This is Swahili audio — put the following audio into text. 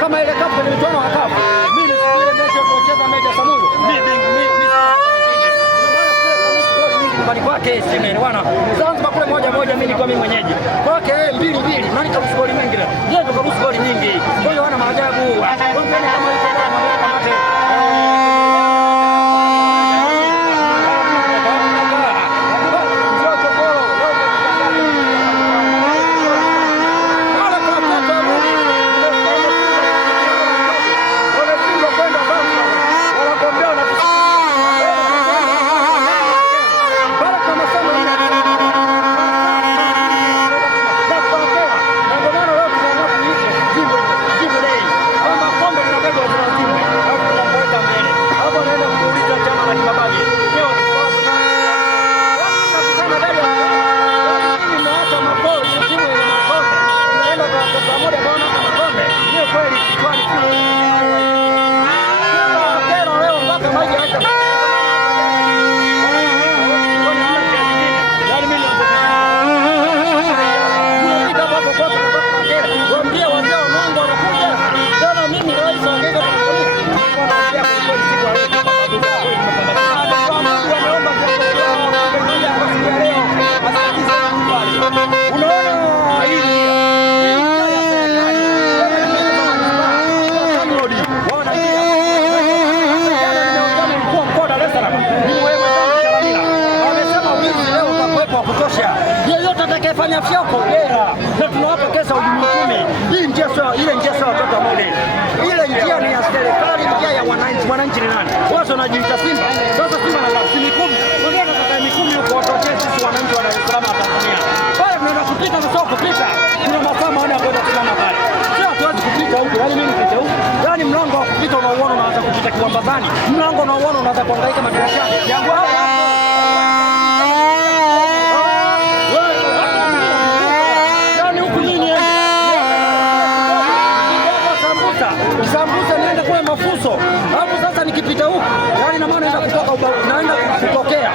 Kama ile kafu kwenye mchuano wa kafu, mimi ile mechi kucheza mechi ya Samuyo, nyumbani kwake Simeni bwana Zanzibar kule 1-1, mimi nilikuwa mimi mwenyeji kwake 2-2, nani karuhusu goli nyingi leo? Yeye ndo karuhusu goli nyingi, kwa hiyo wana maajabu kama hicho atakayefanya fyoko hela na tunawapa kesa ujumbe. Hii njia sio ile njia sio watoto mode. Ile njia ni ya serikali, njia ya wananchi. Wananchi ni nani? Wao wanajiita Simba. Sasa Simba na lafsi kumi. Wengine wanataka mikumi huko watoke sisi wananchi wa Dar es Salaam Tanzania. Pale tunaenda kupita na sio kupita. Kuna masaa maana ya kwenda kusimama pale. Sio hatuwezi kupita huko. Yaani mimi nipite huko. Yaani mlango wa kupita unaouona unaanza kupita Kiwambazani. Mlango unaouona unaanza kuhangaika madirishani. Yangu hapa. Sambusa nienda kule mafuso. Hapo sasa nikipita huko, yaani na maana naenda kutoka naenda kutokea.